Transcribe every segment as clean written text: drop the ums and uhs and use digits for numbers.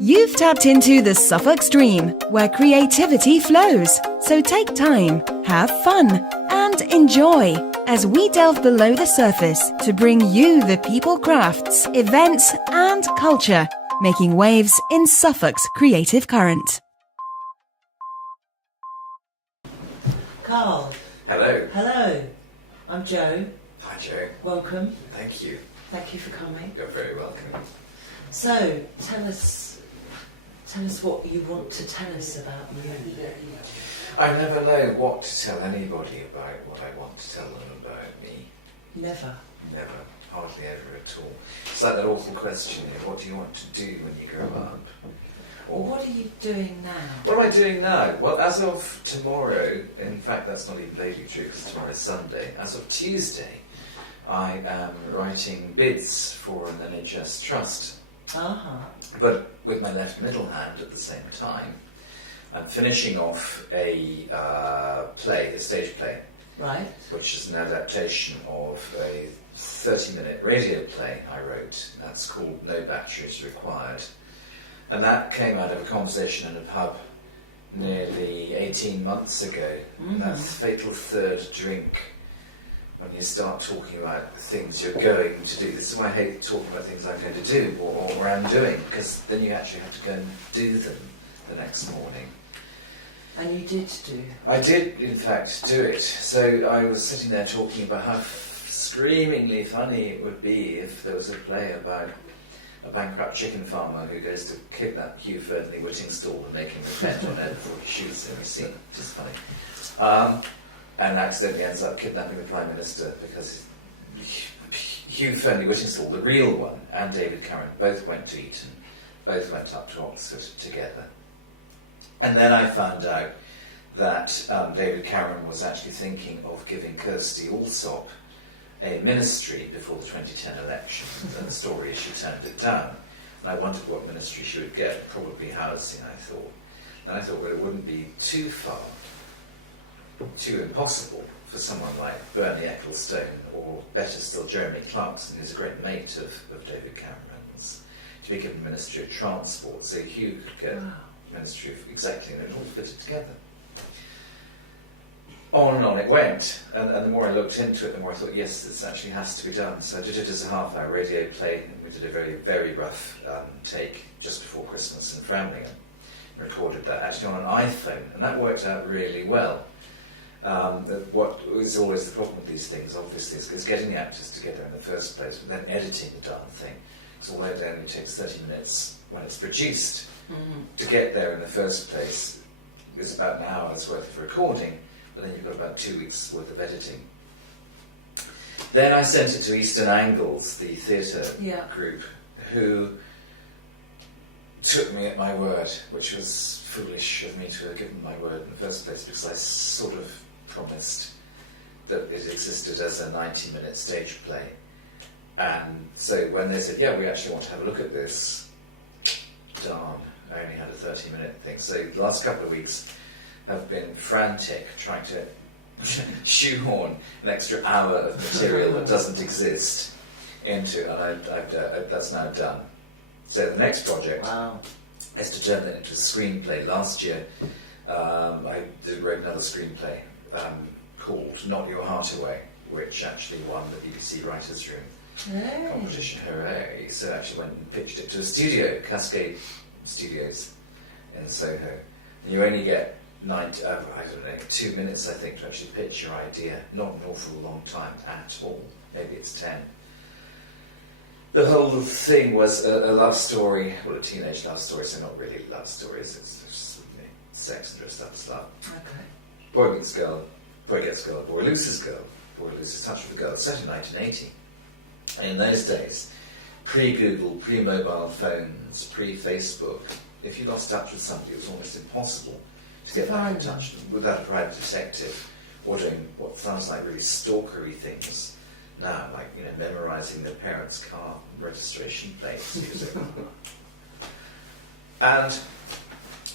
You've tapped into the Suffolk Stream, where creativity flows. So take time, have fun, and enjoy as we delve below the surface to bring you the people, crafts, events, and culture making waves in Suffolk's creative current. Carl. Hello. Hello. I'm Jo. Hi, Jo. Welcome. Thank you. Thank you for coming. You're very welcome. So, tell us what you want to tell us about you. I never know what to tell anybody about what I want to tell them about me. Never. Never. Hardly ever at all. It's like that awful question, what do you want to do when you grow up? Or what are you doing now? What am I doing now? Well, as of tomorrow, in fact that's not even vaguely true because tomorrow is Sunday, as of Tuesday I am writing bids for an NHS trust. But with my left middle hand at the same time. I'm finishing off a stage play. Right. Which is an adaptation of a 30-minute radio play I wrote. That's called No Batteries Required. And that came out of a conversation in a pub nearly 18 months ago. Mm-hmm. That fatal third drink, when you start talking about the things you're going to do. This is why I hate talking about things I'm going to do or I'm doing, because then you actually have to go and do them the next morning. And you did do? I did, in fact, do it. So I was sitting there talking about how screamingly funny it would be if there was a play about a bankrupt chicken farmer who goes to kidnap Hugh Ferdinand Whittingstall and make him repent on air before he shoots him. You see, which is funny. And accidentally ends up kidnapping the Prime Minister because Hugh Ferdinand Whittingstall, the real one, and David Cameron both went to Eton, both went up to Oxford together. And then I found out that David Cameron was actually thinking of giving Kirsty Allsop a ministry before the 2010 election. And the story is she turned it down. And I wondered what ministry she would get, probably housing, I thought. And I thought, well, it wouldn't be too far, too impossible for someone like Bernie Ecclestone, or better still, Jeremy Clarkson, who's a great mate of David Cameron's, to be given Ministry of Transport. So Hugh could get Ministry of exactly, and it all fitted together. On and on it went, and the more I looked into it, the more I thought, yes, this actually has to be done. So I did it as a half-hour radio play, and we did a very, very rough take just before Christmas in Framlingham, and recorded that actually on an iPhone, and that worked out really well. What is always the problem with these things, obviously, is getting the actors together in the first place, but then editing the darn thing. Because although it only takes 30 minutes when it's produced, to get there in the first place is about an hour's worth of recording, but then you've got about 2 weeks' worth of editing. Then I sent it to Eastern Angles, the theatre group, who took me at my word, which was foolish of me to have given my word in the first place, because I sort of promised that it existed as a 90-minute stage play. And so when they said, yeah, we actually want to have a look at this, darn, I only had a 30-minute thing. So the last couple of weeks have been frantic, trying to shoehorn an extra hour of material that doesn't exist into it, and that's now done. So the next project is to turn that into a screenplay. Last year, I wrote another screenplay called Not Your Heart Away, which actually won the BBC Writers' Room competition. Hooray! So I actually went and pitched it to a studio, Cascade Studios in Soho. And you only get 2 minutes, I think, to actually pitch your idea. Not an awful long time at all. Maybe it's 10. The whole thing was a love story, well, a teenage love story, so not really love stories, it's just, sex and dressed up as love. Okay. Boy meets girl, boy gets girl, boy loses touch with a girl. It's set in 1980. And in those days, pre-Google, pre-mobile phones, pre-Facebook, if you lost touch with somebody, it was almost impossible to get back in touch without a private detective, or doing what sounds like really stalkery things now, like memorising their parents' car registration plates. And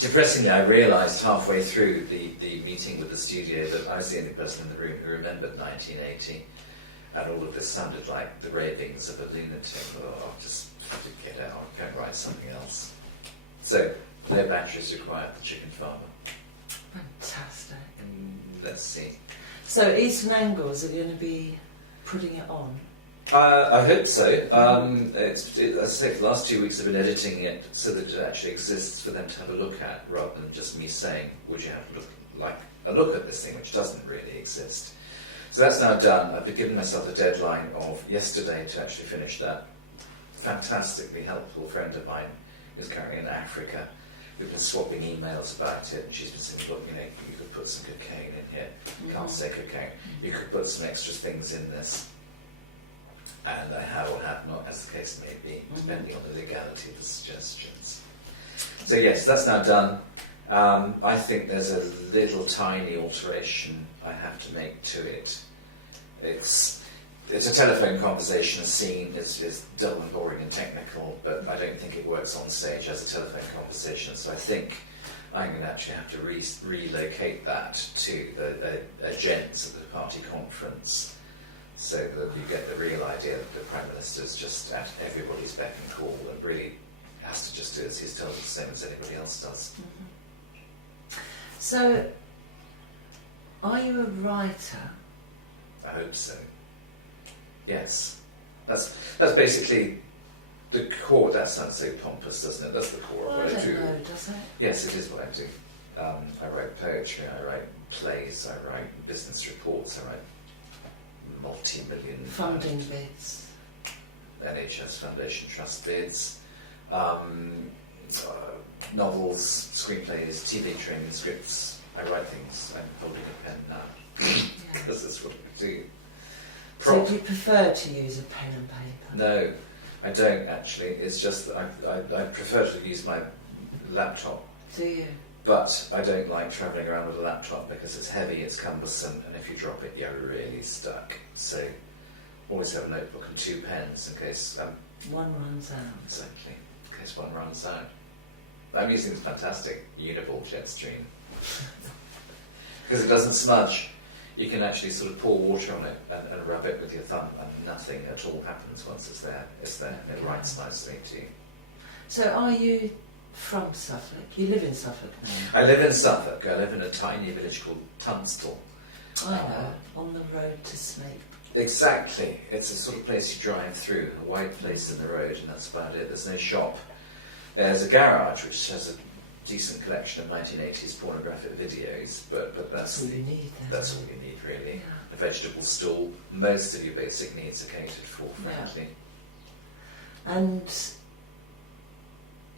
depressingly, I realised halfway through the meeting with the studio that I was the only person in the room who remembered 1980, and all of this sounded like the ravings of a lunatic. Oh, I'll just forget it, I'll go and write something else. So, no batteries required, the chicken farmer. Fantastic. Let's see. So Eastern Angles are going to be putting it on? I hope so. As I say, for the last 2 weeks I've been editing it so that it actually exists for them to have a look at, rather than just me saying, would you have a look at this thing, which doesn't really exist. So that's now done. I've been giving myself a deadline of yesterday to actually finish that. Fantastically helpful friend of mine who's currently in Africa. We've been swapping emails about it, and she's been saying, look, you could put some cocaine in here. You can't say cocaine. You could put some extra things in this. And I have or have not, as the case may be, depending on the legality of the suggestions. So yes, that's now done. I think there's a little tiny alteration I have to make to it. It's a telephone conversation. A scene is dull and boring and technical, but I don't think it works on stage as a telephone conversation. So I think I'm going to actually have to relocate that to a gents at the party conference, so that you get the real idea that the Prime Minister's just at everybody's beck and call and really has to just do as he's told, the same as anybody else does. So, are you a writer? I hope so. Yes. That's basically the core. That sounds so pompous, doesn't it? That's the core of what I do. Know, does it? Yes, it is what I do. I write poetry, I write plays, I write business reports, I write multi-million funding bids, NHS Foundation Trust bids, novels, screenplays, TV training scripts. I write things. I'm holding a pen now because that's what I do. So do you prefer to use a pen and paper? No, I don't actually. It's just that I prefer to use my laptop. Do you? But I don't like travelling around with a laptop because it's heavy, it's cumbersome, and if you drop it, you're really stuck. So always have a notebook and 2 pens in case... one runs out. Exactly, in case one runs out. I'm using this fantastic Uniball Jetstream. Because it doesn't smudge. You can actually sort of pour water on it and rub it with your thumb, and nothing at all happens once it's there. It's there, and it writes nicely too. So are you from Suffolk? You live in Suffolk now? I live in Suffolk. I live in a tiny village called Tunstall. I know, on the road to Snape. Exactly. It's the sort of place you drive through, a wide place in the road, and that's about it. There's no shop. There's a garage which has a decent collection of 1980s pornographic videos, but that's all you need then. That's all you need, really. Yeah. A vegetable stall. Most of your basic needs are catered for, frankly. Yeah. And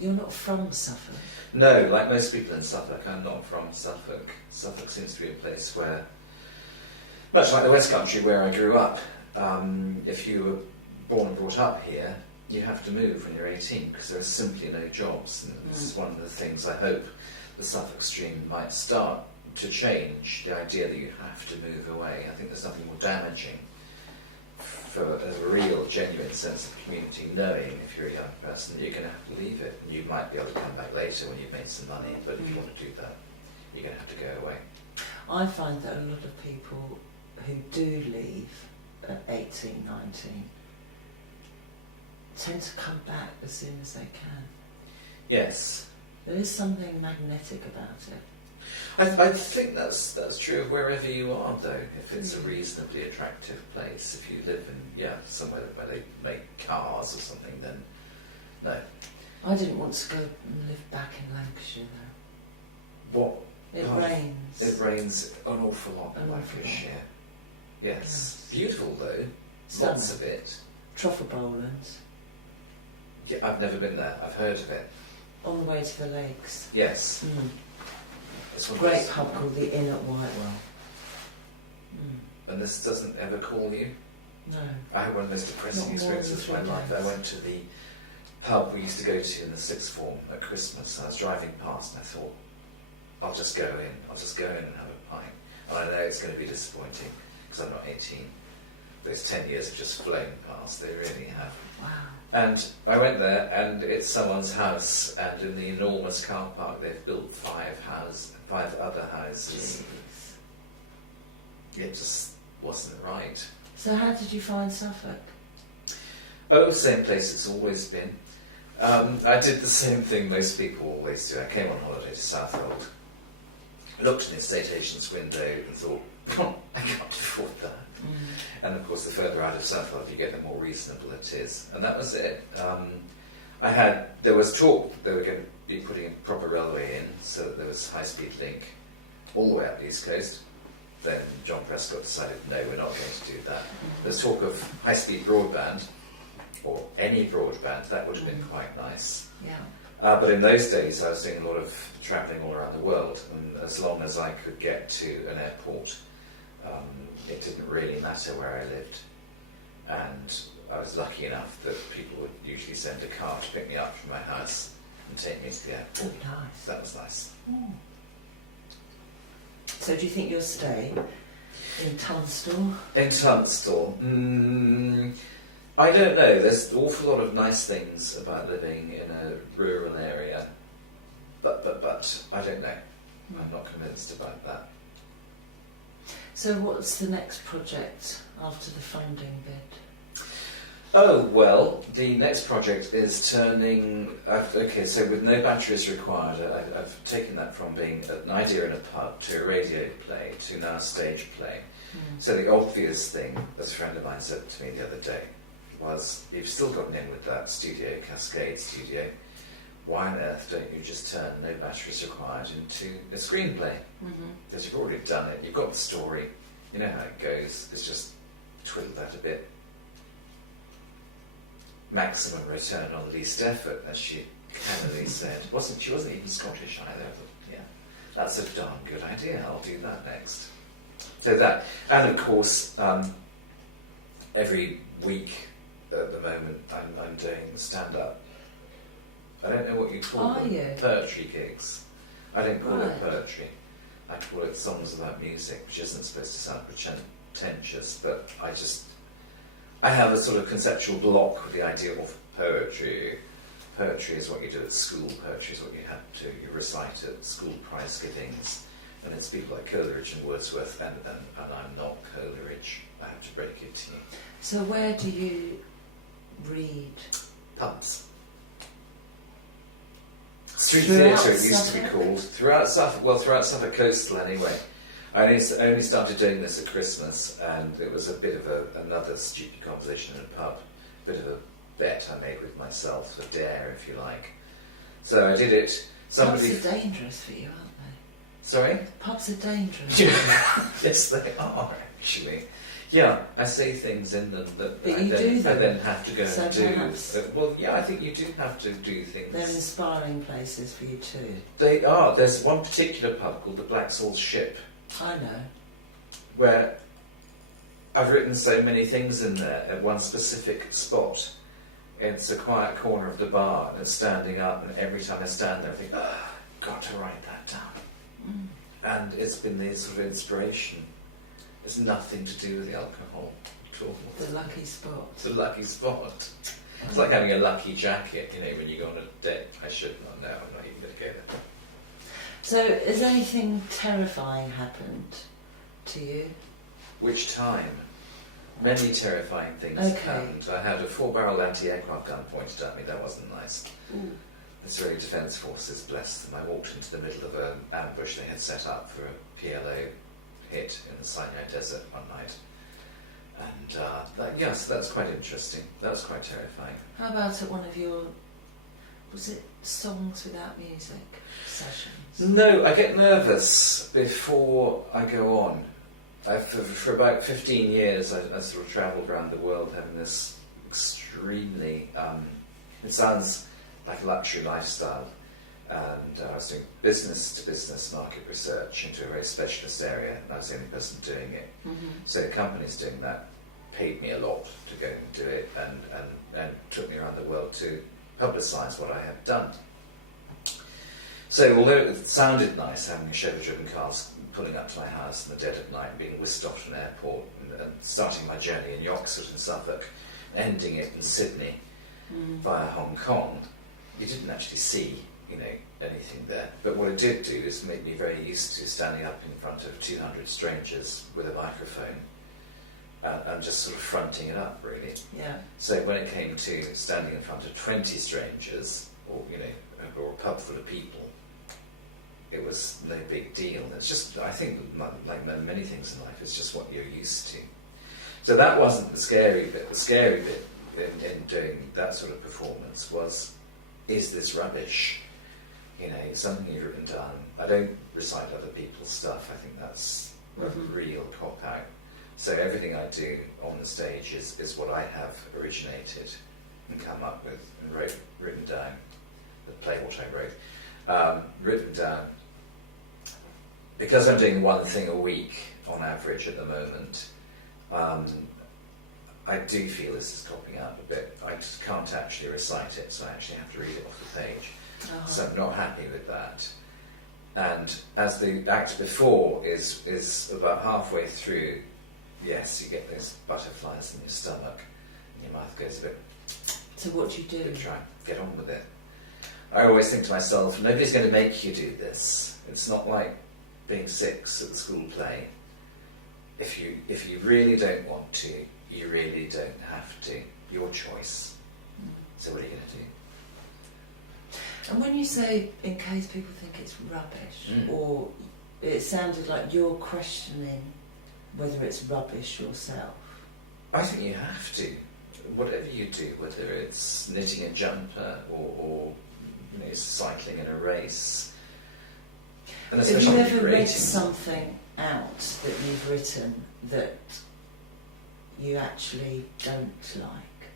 you're not from Suffolk? No, like most people in Suffolk, I'm not from Suffolk. Suffolk seems to be a place where, much like the West Country where I grew up, if you were born and brought up here, you have to move when you're 18 because there are simply no jobs. And this is one of the things I hope the Suffolk Stream might start to change, the idea that you have to move away. I think there's nothing more damaging for a real, genuine sense of community, knowing if you're a young person you're going to have to leave it, and you might be able to come back later when you've made some money, but if you want to do that, you're going to have to go away. I find that a lot of people who do leave at 18, 19 tend to come back as soon as they can. Yes. There is something magnetic about it. I think that's true of wherever you are, though. If it's a reasonably attractive place, if you live in somewhere where they make cars or something, then no. I didn't want to go and live back in Lancashire, though. What? It rains. It rains an awful lot in Lancashire. Yes. Beautiful though. Lots of it. Truffle Bowlands. Yeah, I've never been there. I've heard of it. On the way to the lakes. Yes. It's a great pub called the Inn at Whitewell. And this doesn't ever call you? No. I had one of the most depressing experiences of my life. I went to the pub we used to go to in the sixth form at Christmas. I was driving past and I thought, I'll just go in. I'll just go in and have a pint. And I know it's going to be disappointing because I'm not 18. Those 10 years have just flown past. They really have. Wow. And I went there, and it's someone's house, and in the enormous car park they've built 5 other houses. Jeez. It just wasn't right. So how did you find Suffolk? Oh, same place it's always been. I did the same thing most people always do. I came on holiday to Southwold, looked in the estate agent's window and thought, I can't afford that. And of course, the further out of Southwold you get, the more reasonable it is. And that was it. There was talk they were going to be putting a proper railway in, so that there was high-speed link all the way up the East Coast. Then John Prescott decided, no, we're not going to do that. There's talk of high-speed broadband, or any broadband. That would have been quite nice. Yeah. But in those days, I was doing a lot of travelling all around the world, and as long as I could get to an airport, it didn't really matter where I lived. And I was lucky enough that people would usually send a car to pick me up from my house and take me to the airport. Oh, nice. That was nice. So do you think you'll stay in Tunstall? In Tunstall? I don't know. There's an awful lot of nice things about living in a rural area, but I don't know. I'm not convinced about that. So what's the next project after the funding bit? Oh, well, the next project is turning... okay, so with no batteries required, I've taken that from being an idea in a pub to a radio play to now a stage play. So the obvious thing, as a friend of mine said to me the other day, was, you've still gotten in with that studio, Cascade Studio, why on earth don't you just turn no batteries required into a screenplay? Because you've already done it, you've got the story, you know how it goes, it's just twiddle that a bit. Maximum return on least effort, as she cannily said. She wasn't even Scottish either, but yeah, that's a darn good idea, I'll do that next. So that, and of course, every week at the moment I'm doing stand-up. I don't know what you call them. Poetry gigs. I don't call it poetry. I call it songs about music, which isn't supposed to sound pretentious, but I have a sort of conceptual block with the idea of poetry. Poetry is what you do at school. Poetry is what you recite at school prize givings. And it's people like Coleridge and Wordsworth, and I'm not Coleridge. I have to break it to you. So where do you read? Pubs. Street theatre, it used to be called. Throughout Suffolk Coastal anyway. I only started doing this at Christmas, and it was a bit of another stupid conversation in a pub. A bit of a bet I made with myself, a dare, if you like. So I did it. Pubs are dangerous for you, aren't they? Sorry? Pubs are dangerous. Yes, they are, actually. Yeah, I say things in them that I then have to go and do. Well, yeah, I think you do have to do things. They're inspiring places for you too. They are. There's one particular pub called the Blacksall Ship. I know. Where I've written so many things in there at one specific spot. It's a quiet corner of the bar, and it's standing up, and every time I stand there I think, got to write that down. And it's been the sort of inspiration. It's nothing to do with the alcohol at all. The lucky spot. It's a lucky spot. It's like having a lucky jacket, when you go on a date. I should not know, I'm not even going to go there. So, has anything terrifying happened to you? Which time? Many terrifying things happened. I had a 4-barrel anti-aircraft gun pointed at me. That wasn't nice. The Israeli Defence Forces, bless them. I walked into the middle of an ambush they had set up for a PLO hit in the Sinai Desert one night. And yes, that's quite interesting. That was quite terrifying. How about at one of your, was it Songs Without Music sessions? No, I get nervous before I go on. For about 15 years I sort of travelled around the world having this extremely, it sounds like a luxury lifestyle, and I was doing business-to-business market research into a very specialist area, and I was the only person doing it. So the companies doing that paid me a lot to go and do it, and took me around the world to publicise what I had done. So although it sounded nice having a Chevy-driven car pulling up to my house in the dead of night and being whisked off to an airport and starting my journey in Yoxford in Suffolk, ending it in Sydney via Hong Kong, you didn't actually see anything there. But what it did do is make me very used to standing up in front of 200 strangers with a microphone and just sort of fronting it up, really. Yeah. So when it came to standing in front of 20 strangers, or or a pub full of people, it was no big deal. It's just, I think, like many things in life, it's just what you're used to. So that wasn't the scary bit. The scary bit in doing that sort of performance was, is this rubbish? Something you've written down. I don't recite other people's stuff. I think that's a real cop-out. So everything I do on the stage is what I have originated and come up with and written down. The play what I wrote, written down. Because I'm doing one thing a week on average at the moment, I do feel this is copying out a bit. I just can't actually recite it, so I actually have to read it off the page. Uh-huh. So I'm not happy with that. And as the act before is about halfway through, yes, you get those butterflies in your stomach, and your mouth goes a bit. So what do you do? Try and get on with it. I always think to myself, nobody's going to make you do this. It's not like being 6 at the school play. If you really don't want to, you really don't have to. Your choice. So what are you going to do? And when you say, in case people think it's rubbish, or it sounded like you're questioning whether it's rubbish yourself. I think you have to. Whatever you do, whether it's knitting a jumper or cycling in a race. And Have you especially ever read creating something out that you've written that you actually don't like?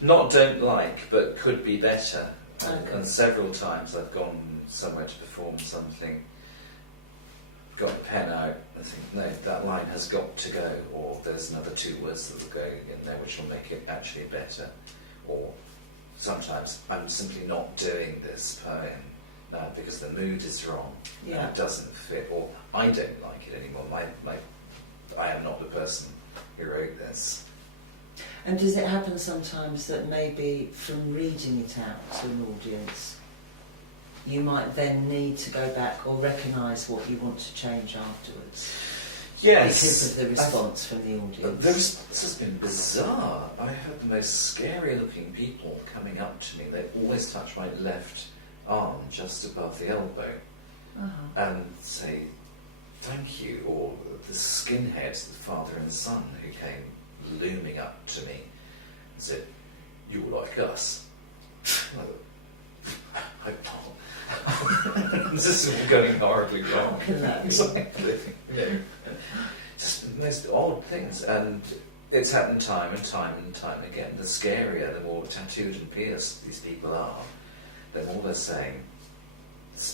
Not don't like, but could be better. Okay. And several times I've gone somewhere to perform something, got the pen out and think, no, that line has got to go, or there's another 2 words that will go in there which will make it actually better. Or sometimes I'm simply not doing this poem now because the mood is wrong and it doesn't fit, or I don't like it anymore. I am not the person who wrote this. And does it happen sometimes that maybe from reading it out to an audience, you might then need to go back or recognise what you want to change afterwards? Yes. Because of the response from the audience. The response has been bizarre. I had the most scary looking people coming up to me. They always touch my left arm just above the elbow and say thank you, or the skinheads, the father and son who came looming up to me and said, "You're like us." I can't. This is all going horribly wrong. Exactly. Just the most odd things, and it's happened time and time and time again. The scarier, the more tattooed and pierced these people are, the more they're saying.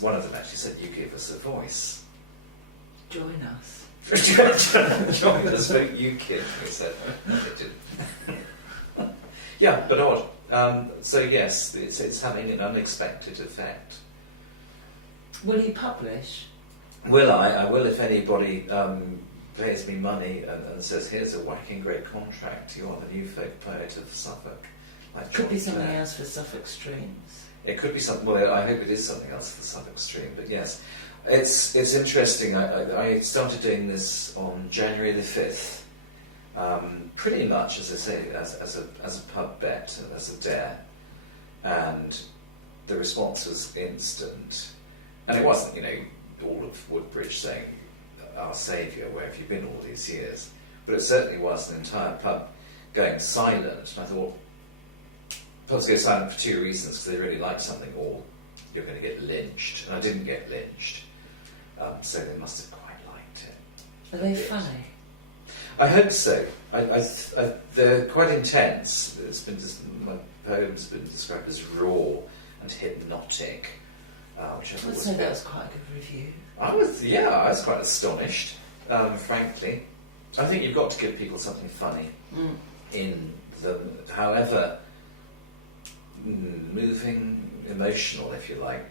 One of them actually said, "You give us a voice. Join us." Join us, but you kid," he said. Yeah, but odd. So yes, it's having an unexpected effect. Will you publish? Will I? I will if anybody pays me money and says, "Here's a whacking great contract. You are the new folk poet of Suffolk." Could be something else for Suffolk Streams. It could be something. Well, I hope it is something else for Suffolk Stream. But yes, it's interesting. I started doing this on January the 5th. Pretty much, as I say, as a pub bet, as a dare, and the response was instant. And it wasn't, all of Woodbridge saying, "Our saviour, where have you been all these years?" But it certainly was an entire pub going silent. And I thought, pubs go silent for 2 reasons: because they really like something, or you're going to get lynched. And I didn't get lynched, so they must have quite liked it. Are they funny? I hope so. They're quite intense. My poem's been described as raw and hypnotic, which I would say that was quite a good review. I was quite astonished, frankly. I think you've got to give people something funny in them, however moving, emotional, if you like,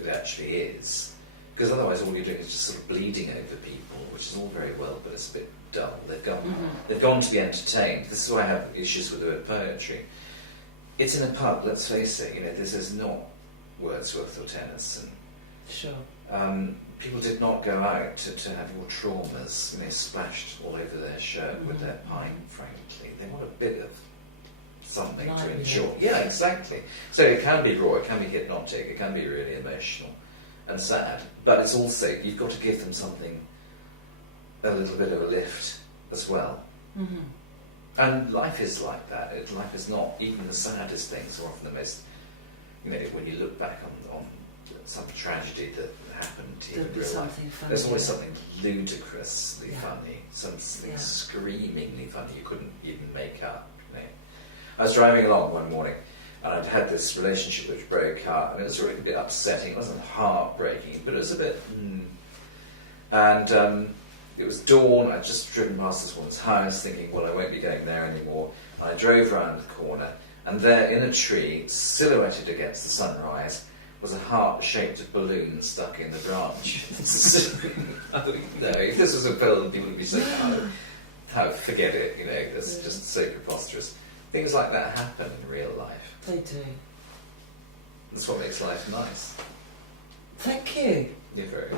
it actually is. Because otherwise all you're doing is just sort of bleeding over people, which is all very well, but it's a bit dull. They've gone to be entertained. This is why I have issues with the word poetry. It's in a pub, let's face it, this is not Wordsworth or Tennyson. Sure. People did not go out to have your traumas, splashed all over their shirt with their pint, frankly. They want a bit of something to enjoy. Yeah, exactly. So it can be raw, it can be hypnotic, it can be really emotional and sad, but it's also, you've got to give them something, a little bit of a lift as well. Mm-hmm. And life is like that. Life is not, even the saddest things are often the most, when you look back on some tragedy that happened even in real life, there's always something ludicrously funny, something screamingly funny you couldn't even make up. I was driving along one morning and I'd had this relationship which broke up. It was really a bit upsetting. It wasn't heartbreaking, but it was a bit and it was dawn. I'd just driven past this woman's house thinking, well, I won't be going there anymore. And I drove round the corner, and there in a tree, silhouetted against the sunrise, was a heart-shaped balloon stuck in the branch. If this was a film, people would be saying, "How forget it," that's just so preposterous. Things like that happen in real life. They do. That's what makes life nice. Thank you. You're very